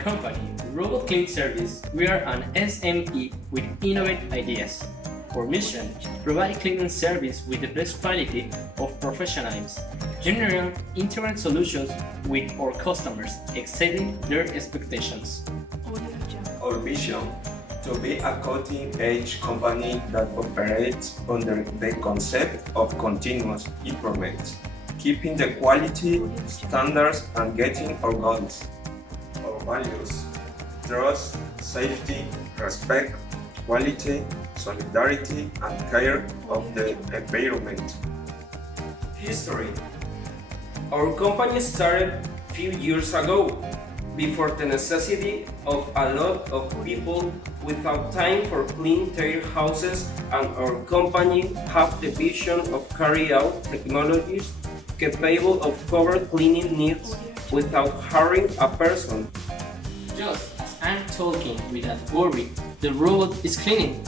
company, Robot Clean Service, we are an SME with innovative ideas. Our mission: provide cleaning service with the best quality of professionalism, generate internet solutions with our customers, exceeding their expectations. Our vision: to be a cutting-edge company that operates under the concept of continuous improvement, keeping the quality standards and getting our goals. Our values: trust, safety, respect, quality, solidarity, and care of the environment. History. Our company started a few years ago, before the necessity of a lot of people without time for clean their houses, and our company have the vision of carry out technologies capable of cover cleaning needs without harming a person. Just as I'm talking without worry, the robot is cleaning.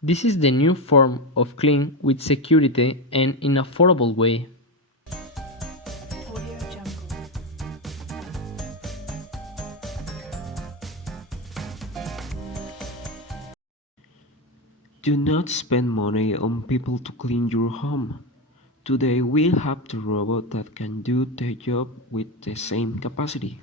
This is the new form of clean with security and in affordable way. Do not spend money on people to clean your home. Today we have the robot that can do the job with the same capacity.